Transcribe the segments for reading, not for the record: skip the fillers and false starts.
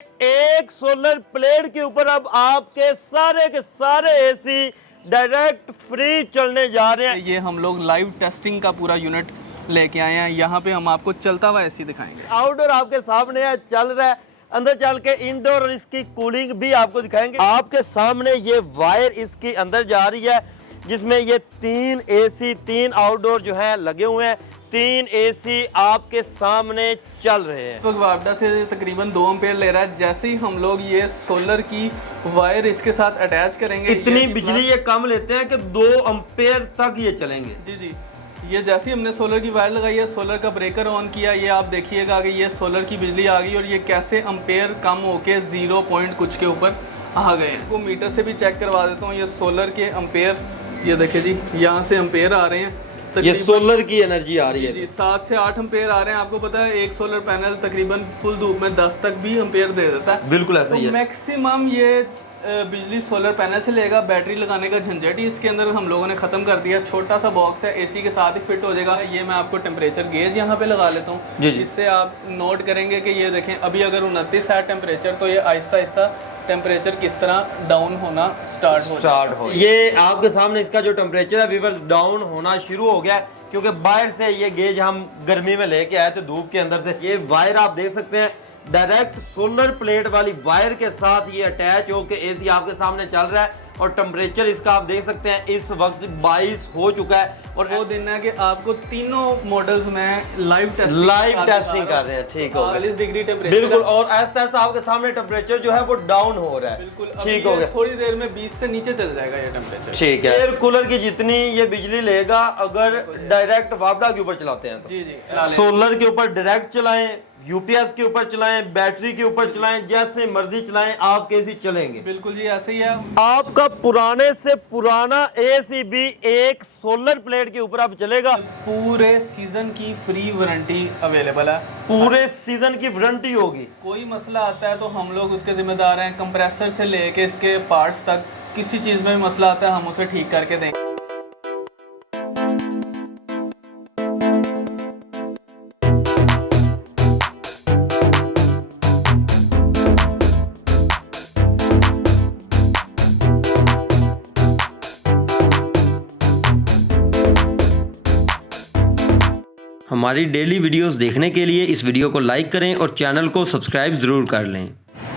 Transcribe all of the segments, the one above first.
एक solar plate के ऊपर अब आपके सारे के सारे एसी डायरेक्ट फ्री चलने जा रहे हैं। ये हम लोग लाइव टेस्टिंग का पूरा यूनिट लेके आए हैं। यहाँ पे हम आपको चलता हुआ एसी दिखाएंगे। आउटडोर आपके सामने है, चल रहा है, अंदर चल के इंडोर और इसकी कूलिंग भी आपको दिखाएंगे। आपके सामने ये वायर इसकी अंदर जा रही है, जिसमें ये 3 एसी 3 आउटडोर जो है लगे हुए हैं। 3 एसी आपके सामने चल रहे हैं। इस वक्त वापडा से तकरीबन 2 एम्पेयर ले रहा है। जैसे ही हम लोग ये सोलर की वायर इसके साथ अटैच करेंगे, इतनी बिजली ये कम लेते हैं कि 2 एम्पेयर तक ये चलेंगे। जी। ये जैसे ही हमने सोलर की वायर लगाई है, सोलर का ब्रेकर ऑन किया, ये आप देखिएगा कि ये सोलर की बिजली आ गई और ये कैसे एम्पेयर कम होके 0 पॉइंट कुछ के ऊपर आ गए हैं। वो मीटर से भी चेक करवा देता हूँ। ये सोलर के एम्पेयर, ये देखिए जी, यहाँ से एम्पेयर आ रहे हैं। ये सोलर की एनर्जी आ रही है जी 7 से 8 एम्पेयर आ रहे हैं। आपको पता है एक सोलर पैनल तकरीबन फुल धूप में 10 तक भी एम्पेयर दे देता है। बिल्कुल ऐसा ही है। मैक्सिमम ये बिजली सोलर पैनल से लेगा। बैटरी लगाने का झंझट ही इसके अंदर हम लोगों ने ख़त्म कर दिया। छोटा सा बॉक्स है, एसी के साथ ही फिट हो जाएगा। ये मैं आपको टेम्परेचर गेज यहाँ पे लगा लेता हूँ। इससे आप नोट करेंगे कि ये देखें अभी अगर 29 है टेम्परेचर, तो ये आहिस्ता आहिस्ता टेम्परेचर किस तरह डाउन होना स्टार्ट हो। ये आपके सामने इसका जो टेम्परेचर है व्यूअर्स डाउन होना शुरू हो गया है, क्योंकि बाहर से ये गेज हम गर्मी में लेके आए थे धूप के अंदर से। ये वायर आप देख सकते हैं डायरेक्ट सोलर प्लेट वाली वायर के साथ ये अटैच होकर एसी आपके सामने चल रहा है। और टेम्परेचर इसका आप देख सकते हैं इस वक्त 22 हो चुका है। और वो दिन है कि आपको तीनों मॉडल्स में लाइव टेस्टिंग कर रहे हैं। ठीक हो 40 डिग्री टेम्परेचर बिल्कुल। और ऐसा ऐसा आपके सामने टेम्परेचर जो है वो डाउन हो रहा है। बिल्कुल ठीक हो गया। थोड़ी देर में 20 से नीचे चल जाएगा ये टेम्परेचर। ठीक है। एयर कूलर की जितनी ये बिजली लेगा अगर डायरेक्ट वापडा के ऊपर चलाते हैं तो। जी सोलर के ऊपर डायरेक्ट चलाएं, यूपीएस के ऊपर चलाएं, बैटरी के ऊपर चलाएं, जैसे मर्जी चलाएं, आप कैसी चलेंगे। बिल्कुल जी ऐसे ही है। आपका पुराने से पुराना एसी भी एक सोलर प्लेट के ऊपर अब चलेगा। पूरे सीजन की फ्री वारंटी अवेलेबल है। पूरे सीजन की वारंटी होगी। कोई मसला आता है तो हम लोग उसके जिम्मेदार हैं। कंप्रेसर से लेके इसके पार्ट्स तक किसी चीज़ में भी मसला आता है हम उसे ठीक करके देंगे। हमारी डेली वीडियोस देखने के लिए इस वीडियो को लाइक करें और चैनल को सब्सक्राइब ज़रूर कर लें।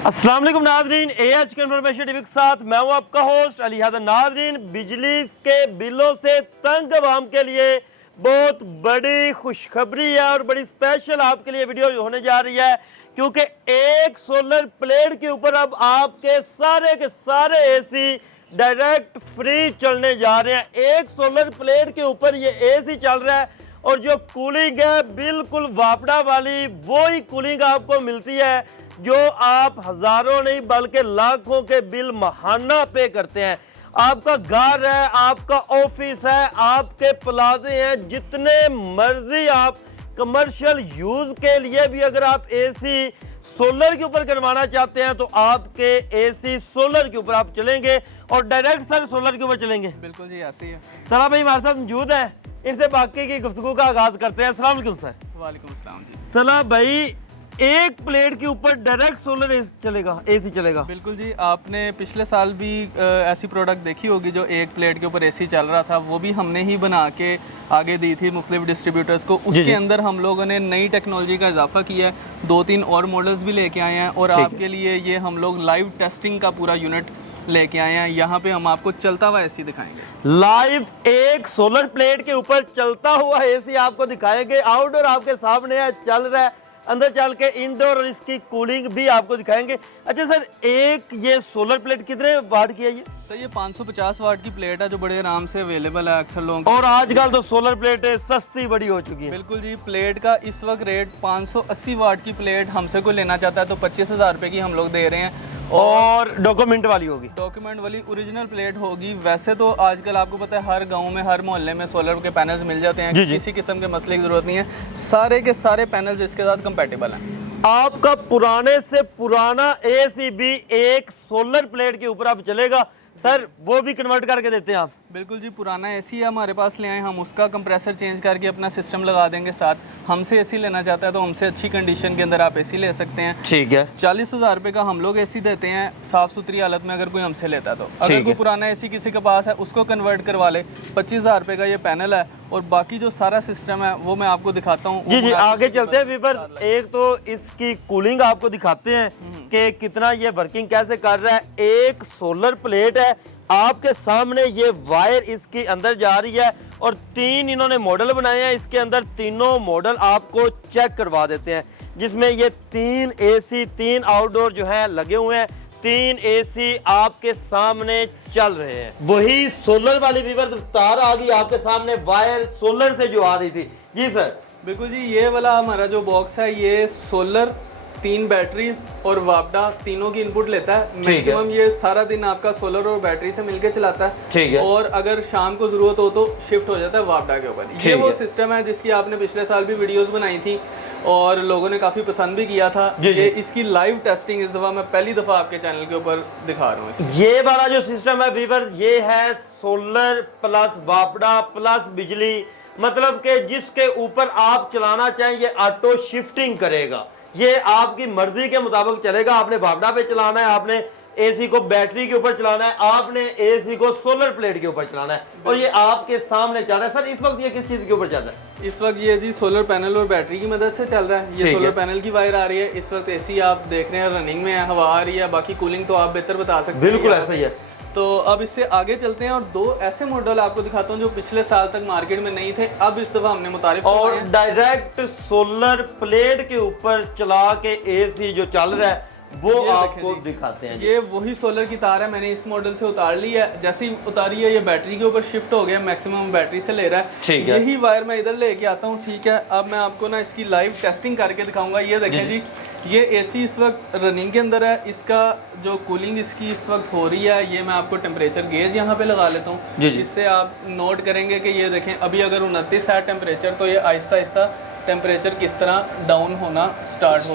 अस्सलाम वालेकुम नाज़रीन, AH के इन्फॉर्मेशन टीवी के साथ मैं हूं आपका होस्ट अली हैदर। नाज़रीन, बिजली के बिलों से तंग आवाम के लिए बहुत बड़ी खुशखबरी है और बड़ी स्पेशल आपके लिए वीडियो होने जा रही है, क्योंकि एक सोलर प्लेट के ऊपर अब आपके सारे के सारे एसी डायरेक्ट फ्री चलने जा रहे हैं। एक सोलर प्लेट के ऊपर ये एसी चल रहा है और जो कूलिंग है बिल्कुल वापडा वाली वही कूलिंग आपको मिलती है जो आप हजारों नहीं बल्कि लाखों के बिल महाना पे करते हैं। आपका घर है, आपका ऑफिस है, आपके प्लाजे हैं, जितने मर्जी आप कमर्शियल यूज के लिए भी अगर आप एसी सोलर के ऊपर करवाना चाहते हैं तो आपके एसी सोलर के ऊपर आप चलेंगे और डायरेक्ट सर सोलर के ऊपर चलेंगे। बिल्कुल जी ऐसे ही है। सलाह भाई हमारे साथ मौजूद है, इनसे बाकी की गुफ्तगू का आगाज करते हैं। अस्सलाम वालेकुम सर। वालेकुम अस्सलाम जी। सलाह भाई, एक प्लेट के ऊपर डायरेक्ट सोलर चलेगा, एसी चलेगा। बिल्कुल जी, आपने पिछले साल भी ऐसी प्रोडक्ट देखी होगी जो एक प्लेट के ऊपर एसी चल रहा था। वो भी हमने ही बना के आगे दी थी मुख्तलिफ डिस्ट्रीब्यूटर्स को। उसके अंदर हम लोगों ने नई टेक्नोलॉजी का इजाफा किया है। 2-3 और मॉडल्स भी लेके आए हैं और आपके लिए ये हम लोग लाइव टेस्टिंग का पूरा यूनिट लेके आए हैं। यहाँ पे हम आपको चलता हुआ एसी दिखाएंगे। लाइव एक सोलर प्लेट के ऊपर चलता हुआ एसी आपको दिखाएंगे। आउटडोर आपके सामने है, चल रहा है, अंदर चल के इंडोर और इसकी कूलिंग भी आपको दिखाएंगे। अच्छा सर, एक ये सोलर प्लेट कितने वाट की है ये? सर ये 550 वाट की प्लेट है जो बड़े आराम से अवेलेबल है अक्सर लोगों को। और आजकल तो सोलर प्लेटें सस्ती बड़ी हो चुकी है। बिल्कुल जी, प्लेट का इस वक्त रेट 580 वाट की प्लेट हमसे कोई लेना चाहता है तो 25,000 रुपये की हम लोग दे रहे हैं। और डॉक्यूमेंट वाली होगी? डॉक्यूमेंट वाली ओरिजिनल प्लेट होगी। वैसे तो आजकल आपको पता है हर गांव में हर मोहल्ले में सोलर के पैनल्स मिल जाते हैं। किसी किस्म के मसले की जरूरत नहीं है। सारे के सारे पैनल्स इसके साथ कंपैटिबल हैं। आपका पुराने से पुराना एसी भी एक सोलर प्लेट के ऊपर अब चलेगा। सर वो भी कन्वर्ट करके देते हैं आप? बिल्कुल जी, पुराना एसी है हमारे पास ले आए, हम उसका कंप्रेसर चेंज करके अपना सिस्टम लगा देंगे साथ। हमसे एसी लेना चाहता है तो हमसे अच्छी कंडीशन के अंदर आप एसी ले सकते हैं। ठीक है। 40,000 रुपये का हम लोग एसी देते हैं साफ़ सुथरी हालत में, अगर कोई हमसे लेता है तो। अगर कोई पुराना एसी किसी के पास है उसको कन्वर्ट करवा ले, 25,000 रुपये का ये पैनल है, और बाकी जो सारा सिस्टम है वो मैं आपको दिखाता हूँ। जी जी, आगे चलते हैं व्यूअर। एक तो इसकी कूलिंग आपको दिखाते हैं कि कितना ये वर्किंग कैसे कर रहा है। एक सोलर प्लेट है आपके सामने, ये वायर इसके अंदर जा रही है, और 3 इन्होंने मॉडल बनाए हैं। इसके अंदर तीनों मॉडल आपको चेक करवा देते हैं, जिसमें ये 3 एसी 3 आउटडोर जो है लगे हुए हैं। 3 एसी आपके सामने चल रहे हैं। वही सोलर वाली व्यूअर तार आ गई आपके सामने, वायर सोलर से जो आ रही थी। जी सर। बिल्कुल जी, ये वाला हमारा जो बॉक्स है ये सोलर, 3 बैटरीज और वापडा तीनों की इनपुट लेता है। मैक्सिमम ये सारा दिन आपका सोलर और बैटरी से मिलके चलाता है। ठीक है। और अगर शाम को जरूरत हो तो शिफ्ट हो जाता है वापडा के ऊपर। ये वो सिस्टम है जिसकी आपने पिछले साल भी वीडियोस बनाई थी और लोगों ने काफी पसंद भी किया था। ये इसकी लाइव टेस्टिंग इस दफा मैं पहली दफा आपके चैनल के ऊपर दिखा रहा हूँ। ये वाला जो सिस्टम है व्यूअर, ये है सोलर प्लस वापडा प्लस बिजली, मतलब कि जिसके ऊपर आप चलाना चाहें ये ऑटो शिफ्टिंग करेगा। ये आपकी मर्जी के मुताबिक चलेगा। आपने वापडा पे चलाना है, आपने एसी को बैटरी के ऊपर चलाना है, आपने एसी को सोलर प्लेट के ऊपर चलाना है, और ये आपके सामने चल रहा है। सर इस वक्त ये किस चीज के ऊपर चल रहा है? इस वक्त ये जी सोलर पैनल और बैटरी की मदद से चल रहा है। ये सोलर पैनल की वायर आ रही है। इस वक्त एसी आप देख रहे हैं रनिंग में है, हवा आ रही है। बाकी कूलिंग तो आप बेहतर बता सकते हैं। बिल्कुल ऐसा ही है। तो अब इससे आगे चलते हैं और 2 ऐसे मॉडल आपको दिखाता हूँ जो पिछले साल तक मार्केट में नहीं थे, अब इस दफा हमने मुतारिफ और डायरेक्ट सोलर प्लेट के ऊपर चला के एसी जो चल रहा है वो आपको दिखाते हैं। ये वही सोलर की तार है, मैंने इस मॉडल से उतार ली है। जैसे ही उतारी है ये बैटरी के ऊपर शिफ्ट हो गया, मैक्सिमम बैटरी से ले रहा है। ठीक है। यही वायर मैं इधर लेके आता हूँ। ठीक है, अब मैं आपको ना इसकी लाइव टेस्टिंग करके दिखाऊंगा। ये देखें जी, ये एसी इस वक्त रनिंग के अंदर है। इसका जो कूलिंग इसकी इस वक्त हो रही है, ये मैं आपको टेम्परेचर गेज यहाँ पे लगा लेता हूँ, जिससे आप नोट करेंगे कि ये देखें अभी अगर 29 है टेम्परेचर, तो ये आहिस्ता आहिस्ता टेम्परेचर किस तरह डाउन होना स्टार्ट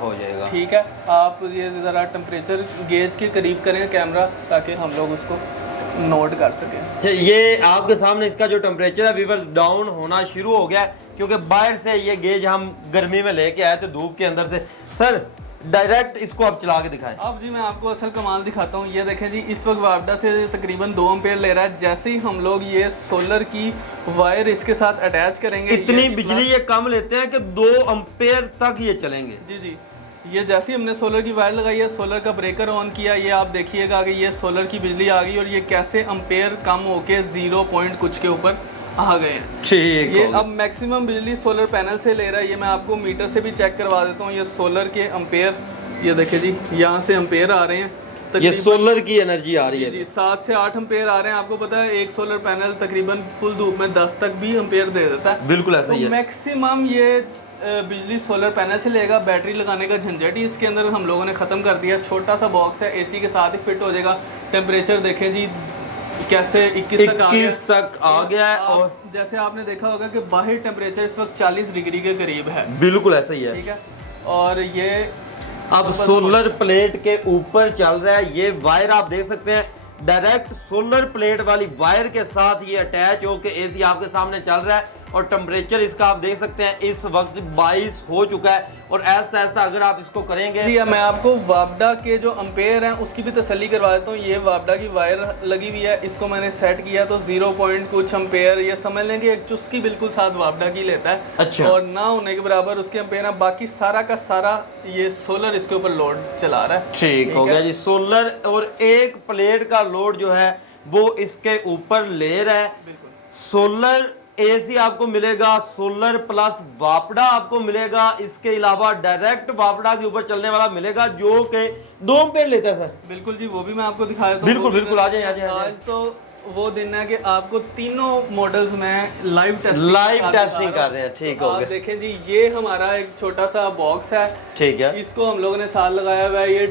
हो जाएगा। ठीक है, आप ये ज़रा टेम्परेचर गेज के करीब करें कैमरा, ताकि हम लोग उसको नोट कर सकें। ये आपके सामने इसका जो टेम्परेचर है व्यूअर्स डाउन होना शुरू हो गया है, क्योंकि बाहर से ये गेज हम गर्मी में लेके आए थे धूप के अंदर से। सर डायरेक्ट इसको आप चला के दिखाएं। अब जी मैं आपको असल कमाल दिखाता हूँ। ये देखें जी, इस वक्त वापडा से तकरीबन 2 एम्पेयर ले रहा है। जैसे ही हम लोग ये सोलर की वायर इसके साथ अटैच करेंगे, इतनी बिजली ये कम लेते हैं कि 2 एम्पेयर तक ये चलेंगे। जी जी, ये जैसे ही हमने सोलर की वायर लगाई है, सोलर का ब्रेकर ऑन किया, ये आप देखिएगा कि ये सोलर की बिजली आ गई और ये कैसे एम्पेयर कम होके 0 पॉइंट कुछ के ऊपर आ गए हैं। ठीक, ये अब मैक्सिमम बिजली सोलर पैनल से ले रहा है। ये मैं आपको मीटर से भी चेक करवा देता हूँ। ये सोलर के एम्पेयर, ये देखिए जी, यहाँ से एम्पेयर आ रहे हैं। ये सोलर की एनर्जी आ रही है जी, 7 से 8 एम्पेयर आ रहे हैं। आपको पता है एक सोलर पैनल तकरीबन फुल धूप में 10 तक भी एम्पेयर दे देता है। बिल्कुल ऐसा ही है। मैक्सिमम ये बिजली सोलर पैनल से लेगा। बैटरी लगाने का झंझट ही इसके अंदर हम लोगों ने ख़त्म कर दिया। छोटा सा बॉक्स है, एसी के साथ ही फिट हो जाएगा। टेम्परेचर देखें जी कैसे 21 तक आ गया है। और जैसे आपने देखा होगा कि बाहर टेम्परेचर इस वक्त 40 डिग्री के करीब है। बिल्कुल ऐसा ही है। ठीक है, और ये अब सोलर प्लेट के ऊपर चल रहा है। ये वायर आप देख सकते हैं, डायरेक्ट सोलर प्लेट वाली वायर के साथ ये अटैच होकर एसी आपके सामने चल रहा है। और टेम्परेचर इसका आप देख सकते हैं इस वक्त 22 हो चुका है। और ऐसा ऐसा अगर आप इसको करेंगे, मैं आपको वापडा के जो एम्पेयर हैं उसकी भी तसल्ली करवा देता हूँ। ये वापडा की वायर लगी हुई है, इसको मैंने सेट किया तो 0 पॉइंट कुछ एम्पेयर, ये समझ लें कि एक चुस्की बिल्कुल साथ वापडा की लेता है। अच्छा। और ना होने के बराबर उसके एम्पेयर है। बाकी सारा का सारा ये सोलर इसके ऊपर लोड चला रहा है। ठीक हो गया जी। सोलर और एक प्लेट का लोड जो है वो इसके ऊपर ले रहा है। सोलर एसी आपको मिलेगा, सोलर प्लस वापडा आपको मिलेगा। इसके अलावा डायरेक्ट वापडा के ऊपर चलने वाला मिलेगा जो कि 2 एम्पेयर लेता है। सर बिल्कुल जी, वो भी मैं आपको दिखा देता हूँ। बिल्कुल आ जाए। आज तो वो दिन है कि आपको तीनों मॉडल्स में लाइव टेस्टिंग कर रहे हैं। ठीक हो गया। देखें जी, ये हमारा एक छोटा सा बॉक्स है। ठीक है, इसको हम लोगों ने साथ लगाया हुआ है। ये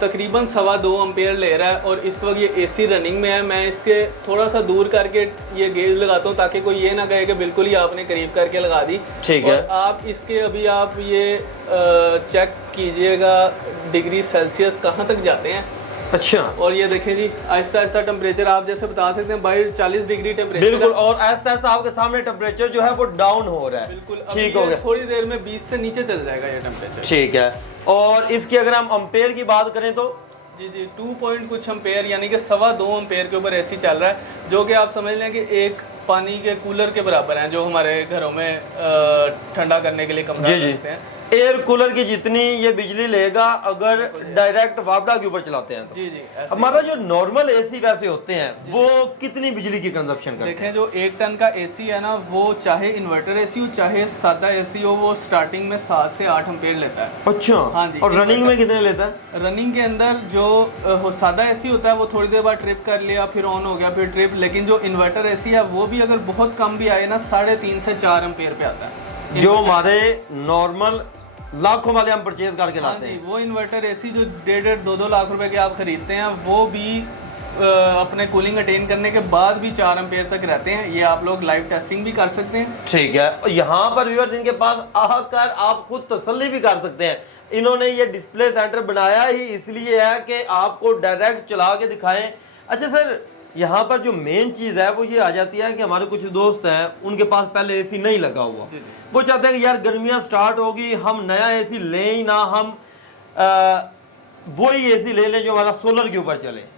तकरीबन 2.25 एम्पेयर ले रहा है और इस वक्त ये एसी रनिंग में है। मैं इसके थोड़ा सा दूर करके ये गेज लगाता हूँ ताकि कोई ये ना कहे कि बिल्कुल ही आपने करीब करके लगा दी। ठीक है। और आप इसके अभी आप ये चेक कीजिएगा डिग्री सेल्सियस कहाँ तक जाते हैं। अच्छा, और ये देखें जी आहिस्ता आहिस्ता टेम्परेचर आप जैसे बता सकते हैं बाहर 40 डिग्री टेम्परेचर। बिल्कुल, और आहिस्ता आहिस्ता आपके सामने टेम्परेचर जो है वो डाउन हो रहा है। बिल्कुल, ठीक हो गया, थोड़ी देर में 20 से नीचे चल जाएगा ये टेम्परेचर। ठीक है। और इसकी अगर हम अम्पेयर की बात करें तो जी जी 2 पॉइंट कुछ एम्पेयर यानी कि 2.25 एम्पेयर के ऊपर एसी चल रहा है, जो कि आप समझ लें कि एक पानी के कूलर के बराबर हैं जो हमारे घरों में ठंडा करने के लिए कमरा रखते हैं। एयर कूलर की जितनी ये बिजली लेगा अगर डायरेक्ट वापडा के ऊपर चलाते हैं तो। जी जी हमारा जो नॉर्मल एसी वैसे होते हैं वो कितनी बिजली की कंजप्शन करते हैं? देखें जो 1 टन का एसी है ना, वो चाहे इन्वर्टर एसी हो चाहे सादा एसी हो, वो स्टार्टिंग में 7 से 8 एम्पेयर लेता है। अच्छा, हाँ जी। और रनिंग में कितने लेता है? रनिंग के अंदर जो सादा एसी होता है वो थोड़ी देर बाद ट्रिप कर लिया, फिर ऑन हो गया, फिर ट्रिप। लेकिन जो इन्वर्टर एसी है वो भी अगर बहुत कम भी आए ना 3.5 से 4 एम्पेयर पे आता है, जो हमारे नॉर्मल लाखों वाले हम परचेज करके हाँ लाते जी। हैं। वो इन्वर्टर एसी जो 1.5-2 लाख रुपए के आप खरीदते हैं वो भी अपने कूलिंग अटेन करने के बाद भी 4 एम्पेयर तक रहते हैं। ये आप लोग लाइव टेस्टिंग भी कर सकते हैं। ठीक है, और यहाँ पर व्यूअर्स इनके पास आकर आप खुद तसल्ली भी कर सकते हैं। इन्होंने ये डिस्प्ले सेंटर बनाया ही इसलिए है कि आपको डायरेक्ट चला के दिखाएं। अच्छा सर, यहाँ पर जो मेन चीज़ है वो ये आ जाती है कि हमारे कुछ दोस्त हैं उनके पास पहले एसी नहीं लगा हुआ, वो चाहते हैं कि यार गर्मियाँ स्टार्ट होगी, हम नया एसी लें ही ना, हम वही एसी ले लें जो हमारा सोलर के ऊपर चले।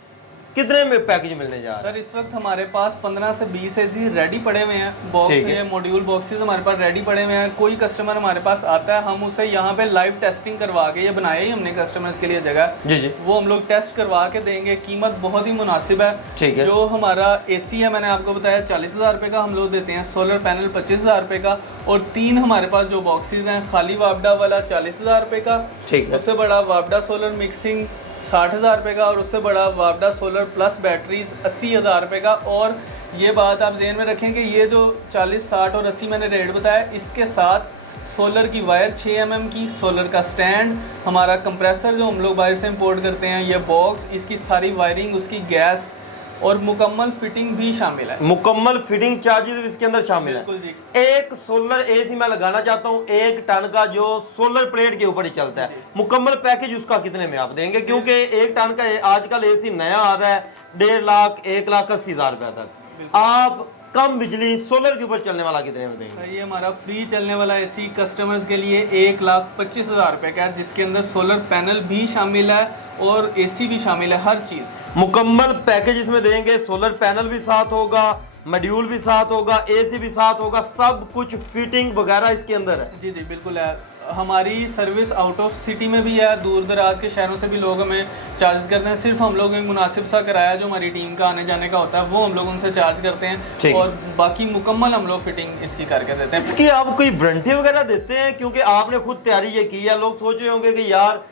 कितने में पैकेज मिलने जा रहा है? सर इस वक्त हमारे पास 15 से 20 एसी रेडी पड़े हुए हैं। बॉक्स ये मॉड्यूल बॉक्सेस हमारे पास रेडी पड़े हुए हैं। कोई कस्टमर हमारे पास आता है, हम उसे यहाँ पे लाइव टेस्टिंग करवा के, ये बनाया ही हमने कस्टमर्स के लिए जगह, जी जी, वो हम लोग टेस्ट करवा के देंगे। कीमत बहुत ही मुनासिब है। ठीक है। जो हमारा एसी है मैंने आपको बताया 40,000 रुपये का हम लोग देते हैं, सोलर पैनल 25,000 रुपये का, और 3 हमारे पास जो बॉक्सेस हैं, खाली वापडा वाला 40,000 रुपये का, ठीक है, उससे बड़ा वापडा सोलर मिक्सिंग 60,000 रुपये का, और उससे बड़ा वापडा सोलर प्लस बैटरीज 80,000 रुपये का। और ये बात आप ज़हन में रखें कि ये जो 40, 60 और 80 मैंने रेट बताया, इसके साथ सोलर की वायर 6 mm की, सोलर का स्टैंड, हमारा कंप्रेसर जो हम लोग बाहर से इंपोर्ट करते हैं, ये बॉक्स, इसकी सारी वायरिंग, उसकी गैस और मुकम्मल फिटिंग भी शामिल है। मुकम्मल फिटिंग चार्जेस इसके अंदर शामिल है। बिल्कुल जी। एक सोलर एसी मैं लगाना चाहता हूँ 1 टन का जो सोलर प्लेट के ऊपर ही चलता है, मुकम्मल पैकेज उसका कितने में आप देंगे? क्योंकि 1 टन का आजकल एसी नया आ रहा है 1.5 लाख 1,80,000 रुपए तक। आप कम बिजली सोलर के ऊपर चलने वाला कितने में देंगे? ये हमारा फ्री चलने वाला एसी कस्टमर्स के लिए 1,25,000 रुपये का है, जिसके अंदर सोलर पैनल भी शामिल है और एसी भी शामिल है, हर चीज़ मुकम्मल पैकेज इसमें देंगे। सोलर पैनल भी साथ होगा, मॉड्यूल भी साथ होगा, एसी भी साथ होगा, सब कुछ फिटिंग वगैरह इसके अंदर है। जी जी बिल्कुल है। हमारी सर्विस आउट ऑफ सिटी में भी है, दूर दराज के शहरों से भी लोग हमें चार्ज करते हैं। सिर्फ हम लोग एक मुनासिब सा किराया जो हमारी टीम का आने जाने का होता है वो हम लोग उनसे चार्ज करते हैं, और बाकी मुकम्मल हम लोग फिटिंग इसकी करके देते हैं। इसकी आप कोई वारंटी वगैरह देते हैं? क्योंकि आपने खुद तैयारी ये की है, लोग सोच रहे होंगे कि यार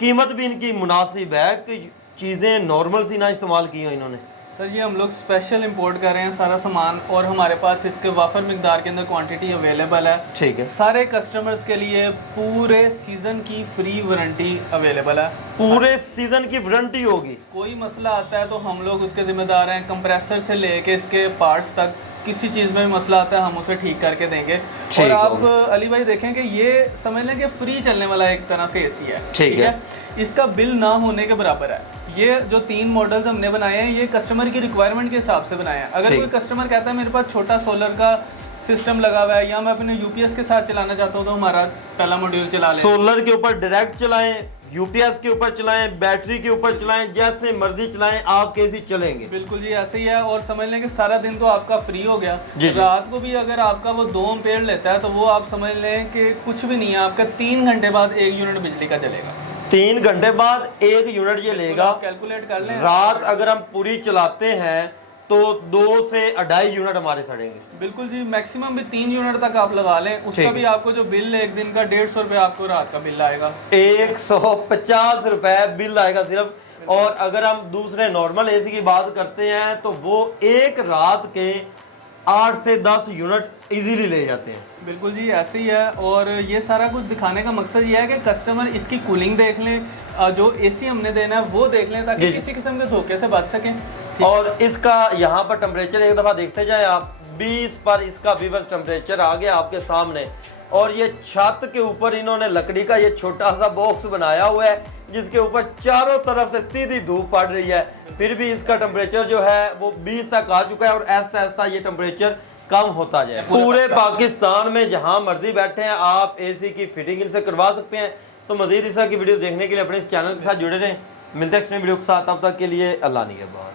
कीमत भी इनकी मुनासिब है कि चीज़ें नॉर्मल सी ना इस्तेमाल की हो इन्होंने। सर ये हम लोग स्पेशल इंपोर्ट कर रहे हैं सारा सामान, और हमारे पास इसके वाफर मिकदार के अंदर क्वांटिटी अवेलेबल है। ठीक है, सारे कस्टमर्स के लिए पूरे सीजन की फ्री वारंटी अवेलेबल है। पूरे सीजन की वारंटी होगी। कोई मसला आता है तो हम लोग उसके जिम्मेदार हैं, कंप्रेसर से लेके इसके पार्ट्स तक, किसी चीज़ में भी मसला आता है हम उसे ठीक करके देंगे। और आप अली भाई देखें कि ये समझ लें कि फ्री चलने वाला एक तरह से एसी है। ठीक है, इसका बिल ना होने के बराबर है। ये जो 3 मॉडल्स हमने बनाए हैं ये कस्टमर की रिक्वायरमेंट के हिसाब से बनाए हैं। अगर कोई कस्टमर कहता है मेरे पास छोटा सोलर का सिस्टम लगा हुआ है या मैं अपने यूपीएस के साथ चलाना चाहता हूँ, तो हमारा पहला मॉड्यूल चला लें। सोलर के ऊपर डायरेक्ट चलाएं, यूपीएस के ऊपर चलाएं, बैटरी के ऊपर चलाएं, जैसे मर्जी चलाएं, आप कैसी चलेंगे। बिल्कुल जी ऐसे ही है। और समझ लें कि सारा दिन तो आपका फ्री हो गया, रात को भी अगर आपका वो 2 एम्पेयर लेता है तो वो आप समझ लें कि कुछ भी नहीं है, आपका 3 घंटे बाद 1 यूनिट बिजली का चलेगा। 3 घंटे बाद 1 यूनिट ये लेगा। कैलकुलेट कर लें, रात अगर हम पूरी चलाते हैं तो 2 से 2.5 यूनिट हमारे सड़ेंगे। बिल्कुल जी, मैक्सिमम भी 3 यूनिट तक आप लगा लें, उसका भी आपको जो बिल है एक दिन का 150 रुपये आपको रात का बिल आएगा। 150 रुपए बिल आएगा सिर्फ। और अगर हम दूसरे नॉर्मल एसी की बात करते हैं तो वो एक रात के 8 से 10 यूनिट इजीली ले जाते हैं। बिल्कुल जी ऐसे ही है। और ये सारा कुछ दिखाने का मकसद ये है कि कस्टमर इसकी कूलिंग देख लें, जो एसी हमने देना है वो देख लें, ताकि किसी किस्म के धोखे से बच सकें। और इसका यहाँ पर टेम्परेचर एक दफ़ा देखते जाएं आप, 20 पर इसका वीवर्स टेम्परेचर आ गया आपके सामने। और ये छत के ऊपर इन्होंने लकड़ी का ये छोटा सा बॉक्स बनाया हुआ है, जिसके ऊपर चारों तरफ से सीधी धूप पड़ रही है, फिर भी इसका टेम्परेचर जो है वो 20 तक आ चुका है और ऐसा ऐसा ये टेम्परेचर कम होता जाए। पूरे पाकिस्तान में जहां मर्जी बैठे हैं आप एसी की फिटिंग इनसे करवा सकते हैं। तो मजीद इस तरह की वीडियो देखने के लिए अपने इस चैनल के साथ जुड़े रहें। मिलते हैं नेक्स्ट वीडियो के साथ, तब तक के लिए अल्लाह निगहबान।